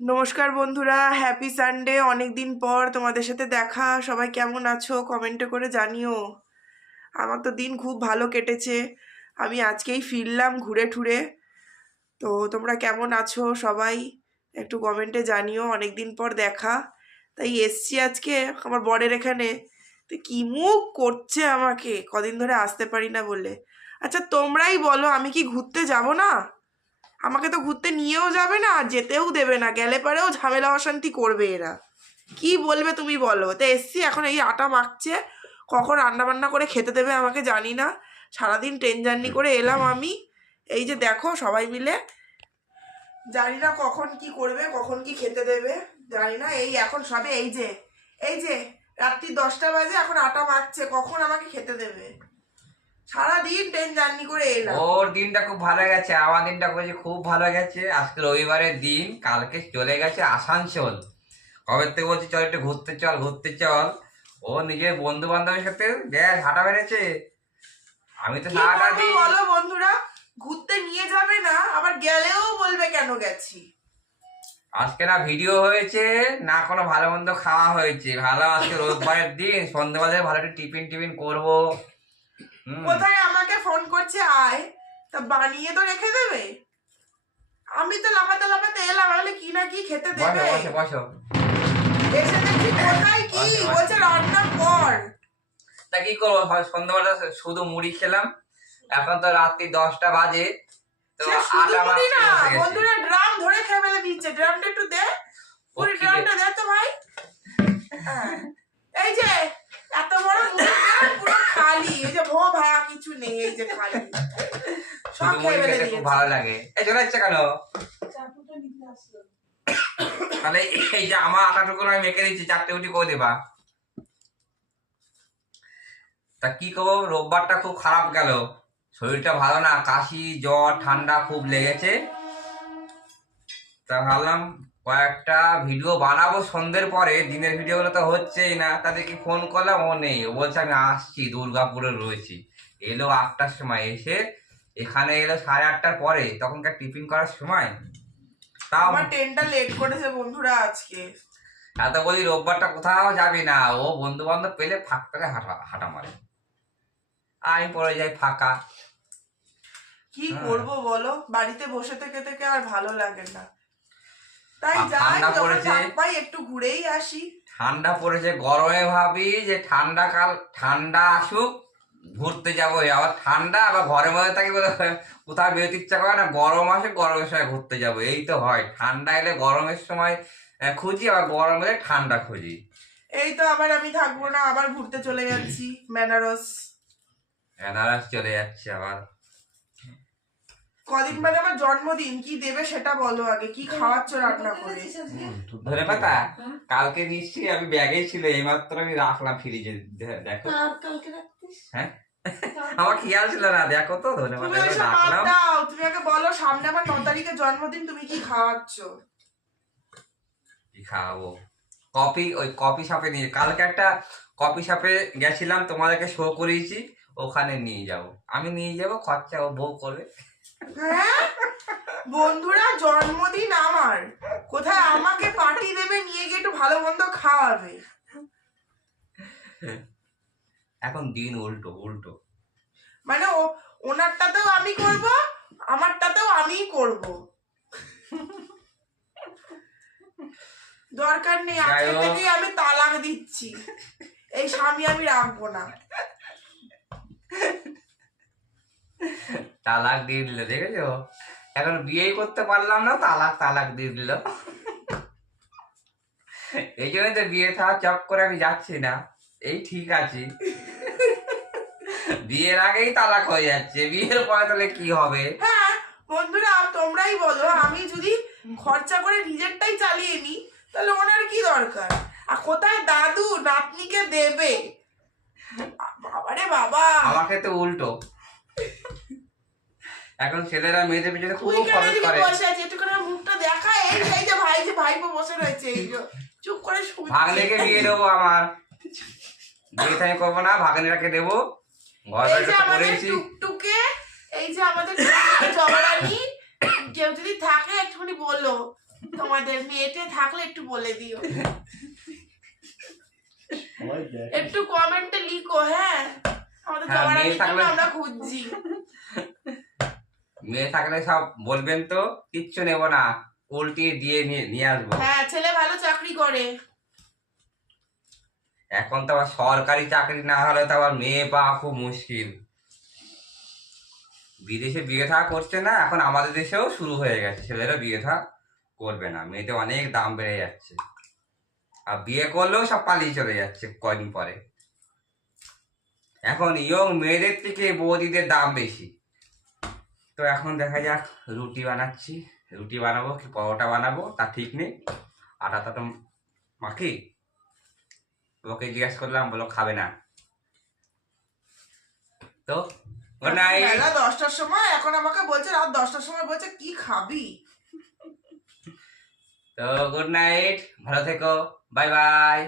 নমস্কার বন্ধুরা happy Sunday অনেক দিন পর তোমাদের সাথে দেখা। সবাই কেমন আছো? কমেন্টে করে জানিও। আমার তো দিন খুব ভালো কেটেছে। আমি আজকেই ফিরলাম ঘুরে ঠুরে তো তোমরা কেমন আছো সবাই? একটু কমেন্টে জানিও অনেক দিন পর দেখা। তাই এসছি আজকে আমার বরের এখানে। তো কি মুখ করছে আমাকে? কদিন ধরে আসতে পারি না বলে। আচ্ছা তোমরাই বলো, আমি কি ঘুরতে যাব না? আমাকে তো ঘুরতে নিয়েও যাবে না, আর যেতেও দেবে না, গেলে পরেও ঝামেলা অশান্তি করবে এরা। কি বলবে তুমি বলো? তো এসছি, এখন এই আটা মাখছে, কখন রান্না বান্না করে খেতে দেবে আমাকে জানি না। সারাদিন ট্রেন জার্নি করে এলাম আমি। এই যে দেখো সবাই মিলে। জানি না কখন কি করবে, কখন কি খেতে দেবে, জানি না। এই এখন সবে, এই যে এই যে, রাত্রি দশটা বাজে, এখন আটা মাখছে, কখন আমাকে খেতে দেবে? সারাদিন ট্রেন জার্নি করে এলাম। ওর দিনটা খুব ভালো গেছে আমার দিনটা বলছে খুব ভালো গেছে। আজকে রবিবারের দিন কালকে চলে গেছে আসানসোল। কবে থেকে বলছি চল একটু ঘুরতে চল ঘুরতে চল। ও নিজের বন্ধু বান্ধবের সাথে গ্যাস হাঁটা বেড়েছে। আমি তো সারাটা দিন বলো বন্ধুরা ঘুরতে নিয়ে যাবে না আবার গেলেও বলবে কেন গেছি? আজকে না ভিডিও হয়েছে না কোনো ভালো মন্দ খাওয়া হয়েছে। ভালো আজকে রোববারের দিন সন্ধ্যেবেলায় ভালো একটু টিফিন টিফিন করব। কোথায় আমাকে ফোন করছে? আয়। তা বানিয়ে তো রেখে দেবে। আমি তো লাফাতে লাফাতে এলাম বলে কি না কি খেতে দেবে? এসে দেখছি কোথায় কি। বলছে রান্না কর। তা কি করব? সন্ধ্যাবেলা শুধু মুড়ি খেলাম। এখন তো রাত্রি দশটা বাজে। তো আটা মুড়ি না বন্ধুরা ড্রাম ধরে খেয়ে ফেলে দিচ্ছে। ড্রামটা একটু দে। পুরি ড্রামটা দে তো ভাই। হ্যাঁ। এই যে এত বড় মুড়ি ড্রাম পুরো খালি এই যে ভো কিছু নেই এই যে খালি। সব খেয়ে ফেলে দিয়েছে। ভালো লাগে। এই চলে যাচ্ছে কেন তাহলে এই যে আমার আটাটুকু আমি মেখে দিচ্ছি চারটে উঠি করে দেবা? তা কি করব? রোববারটা খুব খারাপ গেল। শরীরটা ভালো না কাশি জ্বর ঠান্ডা খুব লেগেছে। তা ভাবলাম কয়েকটা ভিডিও বানাবো সন্ধ্যের পরে। দিনের ভিডিওগুলো তো হচ্ছেই না। তাদেরকে ফোন করলাম ও নেই। ও বলছে আমি আসছি দুর্গাপুরে রয়েছি। এলো আটটার সময় এসে এখানে এলো সাড়ে আটটার পরে তখনকার টিফিন করার সময়? তাও আমার ট্রেনটা লেট করেছে বন্ধুরা আজকে। বলি রোববারটা কোথাও যাবি না ও বন্ধু বান্ধব পেলে ফাঁক হাঁটা হাঁটা মারে। আমি পড়ে যাই ফাঁকা। কি হ্যাঁ। করব বলো? বাড়িতে বসে থেকে থেকে আর ভালো লাগে না। তাই যাই পাই একটু ঘুরেই আসি। ঠান্ডা পড়েছে গরমে ভাবি যে ঠান্ডা কাল ঠান্ডা আসুক ঘুরতে যাব আবার ঠান্ডা আবার ঘরের মধ্যে থাকি কোথাও- বেরোতে ইচ্ছা করে না গরম আসে গরমের সময় ঘুরতে যাব এই তো হয়। ঠান্ডা এলে গরমের সময় খুঁজি আবার গরম এলে ঠান্ডা খুঁজি। এই তো আবার আমি থাকব না আবার ঘুরতে চলে যাচ্ছি বেনারস। এনারাস চলে যাচ্ছে আবার। কদিন বাদে আমার জন্মদিন কি দেবে সেটা বলো আগে কি খাওয়াচ্ছ রান্না করে? ধরে পাতা কালকে নিশ্চয়ই আমি ব্যাগেই ছিল এইমাত্র আমি রাখলাম ফ্রিজে দেখো। হ্যাঁ? আমার খেয়াল ছিল না দেখো তো ধরে তুমি ওইসব বাদ দাও তুমি আগে বলো সামনে আমার ন তারিখে জন্মদিন তুমি কি খাওয়াচ্ছ? কি খাওয়াবো? কফি ওই কফি শপে নিয়ে কালকে একটা কফি শপে গেছিলাম তোমাদেরকে শো করিয়েছি ওখানে নিয়ে যাব। আমি নিয়ে যাব খরচা ও বউ করবে। হ্যাঁ? বন্ধুরা জন্মদিন আমার। কোথায় আমাকে পার্টি দেবে নিয়ে গিয়ে একটু ভালো মন্দ খাওয়াবে। এখন দিন উল্টো উল্টো। মানে ও ওনারটাতেও আমি করব আমারটাতেও আমিই করব। দরকার নেই আজকে। থেকেই আমি তালাক দিচ্ছি। এই স্বামী আমি রাখব না। তালাক দিয়ে দিল দেখেছ? এখন বিয়েই করতে পারলাম না তালাক তালাক দিয়ে দিল। এই জন্যই তো বিয়ে থাকা চপ করে আমি যাচ্ছি না। এই ঠিক আছে। বিয়ের আগেই তালাক হয়ে যাচ্ছে বিয়ের পরে তাহলে কি হবে? হ্যাঁ বন্ধুরা তোমরাই বলো আমি যদি খরচা করে নিজেরটাই চালিয়ে নিই তাহলে ওনার কি দরকার? আর কোথায় দাদু নাতনিকে দেবে? বাবারে বাবা। আমাকে তো উল্টো। এখন ছেলেরা মেয়েদের পিছনে খুব খরচ করে। বসে আছিস? একটু করে মুখটা দেখা। এই এই যে ভাই যে ভাইপো বসে রয়েছে এই যে। চুপ করে শুনছি ভাগ্নেকে বিয়ে দেবো আমার। বিয়ে আমি করব না ভাগ্নেটাকে দেবো। এই যে আমাদের টুকটুকে এই যে আমাদের টুকটুকে কেউ যদি থাকে একটুখানি বলো তোমাদের মেয়েটে থাকলে একটু বলে দিও। সবাই একটু কমেন্টে লিখো হ্যাঁ। আমাদের হ্যাঁ, জন্য আমরা খুঁজছি। মেয়ে থাকলে সব বলবেন তো কিচ্ছু নেব না উল্টি দিয়ে নিয়ে নিয়ে আসব। হ্যাঁ ছেলে ভালো চাকরি করে। এখন তো আবার সরকারি চাকরি না হলে তো আবার মেয়ে পাওয়া খুব মুশকিল। বিদেশে বিয়ে থা করছে না, এখন আমাদের দেশেও শুরু হয়ে গেছে। ছেলেরা বিয়ে থা করবে না মেয়েদের অনেক দাম বেড়ে যাচ্ছে। আর বিয়ে করলেও সব পালিয়ে চলে যাচ্ছে কদিন পরে। এখন ইয়ং মেয়েদের থেকে বৌদিদের দাম বেশি। তো এখন দেখা যাক, রুটি বানাচ্ছি। রুটি বানাবো কি পরোটা বানাবো, তা ঠিক নেই। আটা তো মাখি। ওকে জিজ্ঞেস করলাম বলো খাবে না। তো বেলা দশটার সময় এখন আমাকে বলছে রাত দশটার সময় বলছে কি খাবি? তো গুড নাইট ভালো থেকো। Bye bye